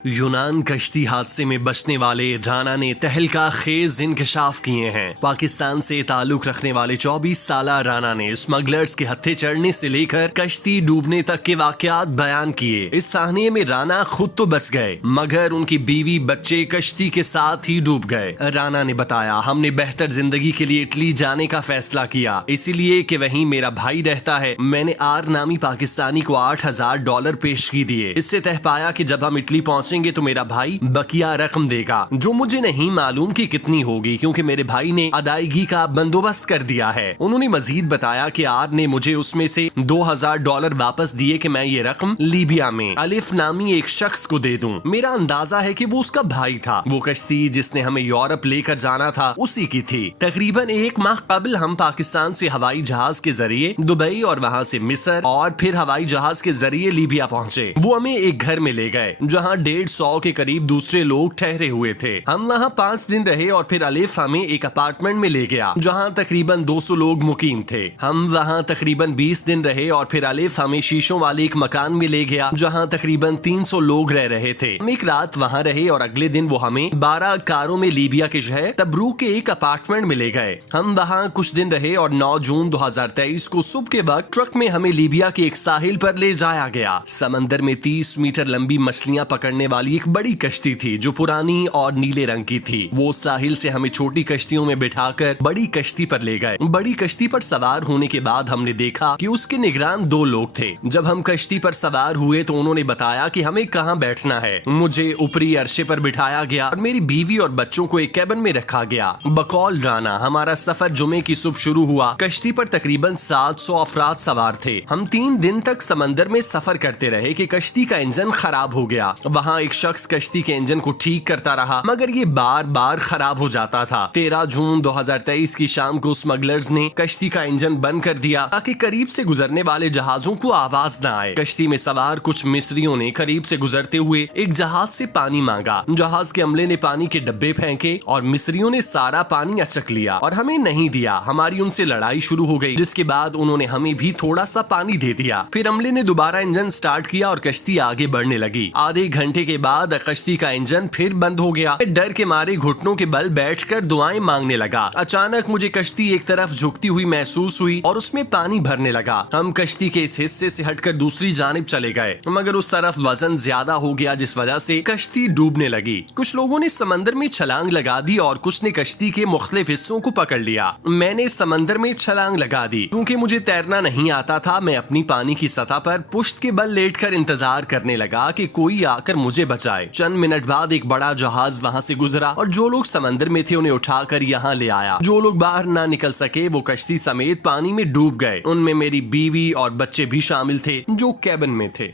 यूनान कश्ती हादसे में बचने वाले राना ने तहलका खेज इंकशाफ किए हैं। पाकिस्तान से ताल्लुक रखने वाले 24 साला राना ने स्मगलर्स के हत्थे चढ़ने से लेकर कश्ती डूबने तक के वाकयात बयान किए। इस साहनिये में राना खुद तो बच गए मगर उनकी बीवी बच्चे कश्ती के साथ ही डूब गए। राना ने बताया, हमने बेहतर जिंदगी के लिए इटली जाने का फैसला किया, इसीलिए कि वहीं मेरा भाई रहता है। मैंने आर नामी पाकिस्तानी को $8,000 पेश की दिए। इससे तह पाया कि जब हम इटली पहुंचेंगे तो मेरा भाई बकिया रकम देगा, जो मुझे नहीं मालूम कि कितनी होगी, क्योंकि मेरे भाई ने अदायगी का बंदोबस्त कर दिया है। उन्होंने मजीद बताया कि आर ने मुझे उसमें से $2,000 वापस दिए कि मैं ये रकम लीबिया में अलिफ नामी एक शख्स को दे दूं। मेरा अंदाजा है कि वो उसका भाई था। वो कश्ती जिसने हमें यूरोप लेकर जाना था उसी की थी। तकरीबन 1 माह कबल हम पाकिस्तान से हवाई जहाज के जरिए दुबई और वहाँ से मिस्र और फिर हवाई जहाज के जरिए लीबिया पहुँचे। वो हमें एक घर में ले गए जहाँ 150 के करीब दूसरे लोग ठहरे हुए थे। हम वहाँ 5 दिन रहे और फिर अलिफ हमें एक अपार्टमेंट में ले गया जहाँ तकरीबन 200 लोग मुकीम थे। हम वहाँ तकरीबन 20 दिन रहे और फिर अलिफ हमें शीशों वाले एक मकान में ले गया जहाँ तकरीबन 300 लोग रह रहे थे। हम एक रात वहाँ रहे और अगले दिन वो हमें 12 कारों में लीबिया के शहर तब्रूक के एक अपार्टमेंट में ले गए। हम वहाँ कुछ दिन रहे और 9 जून 2023 को सुबह के वक्त ट्रक में हमें लीबिया के एक साहिल पर ले जाया गया। समंदर में 30 मीटर लंबी मछलियाँ पकड़ने वाली एक बड़ी कश्ती थी जो पुरानी और नीले रंग की थी। वो साहिल से हमें छोटी कश्तियों में बिठाकर बड़ी कश्ती पर ले गए। बड़ी कश्ती पर सवार होने के बाद हमने देखा कि उसके निगरान 2 लोग थे। जब हम कश्ती पर सवार हुए तो उन्होंने बताया कि हमें कहाँ बैठना है। मुझे ऊपरी अरशे पर बिठाया गया और मेरी बीवी और बच्चों को एक कैबिन में रखा गया। बकौल राना हमारा सफर जुमे की सुबह शुरू हुआ। कश्ती पर तकरीबन 700 अफराद सवार थे। हम 3 दिन तक समंदर में सफर करते रहे कि कश्ती का इंजन खराब हो गया। वहाँ एक शख्स कश्ती के इंजन को ठीक करता रहा मगर ये बार बार खराब हो जाता था। 13 जून 2023 की शाम को स्मगलर्स ने कश्ती का इंजन बंद कर दिया ताकि करीब से गुजरने वाले जहाजों को आवाज न आए। कश्ती में सवार कुछ मिस्रियों ने करीब से गुजरते हुए एक जहाज से पानी मांगा। जहाज के अमले ने पानी के डब्बे फेंके और मिस्रियों ने सारा पानी अचक लिया और हमें नहीं दिया। हमारी उनसे लड़ाई शुरू हो गई, जिसके बाद उन्होंने हमें भी थोड़ा सा पानी दे दिया। फिर अमले ने दोबारा इंजन स्टार्ट किया और कश्ती आगे बढ़ने लगी। आधे घंटे के बाद कश्ती का इंजन फिर बंद हो गया। डर के मारे घुटनों के बल बैठकर दुआएं मांगने लगा। अचानक मुझे कश्ती एक तरफ झुकती हुई महसूस हुई और उसमें पानी भरने लगा। हम कश्ती के इस हिस्से से हटकर दूसरी जानिब चले गए मगर उस तरफ वजन ज्यादा हो गया, जिस वजह से कश्ती डूबने लगी। कुछ लोगों ने समंदर में छलांग लगा दी और कुछ ने कश्ती के मुख्तलिफ हिस्सों को पकड़ लिया। मैंने समंदर में छलांग लगा दी। क्योंकि मुझे तैरना नहीं आता था, मैं अपनी पानी की सतह पर पुश्त के बल लेटकर इंतजार करने लगा कि कोई आकर मुझे बचाए। चंद मिनट बाद एक बड़ा जहाज वहाँ से गुजरा और जो लोग समंदर में थे उन्हें उठाकर यहाँ ले आया। जो लोग बाहर ना निकल सके वो कश्ती समेत पानी में डूब गए। उनमें मेरी बीवी और बच्चे भी शामिल थे जो कैबिन में थे।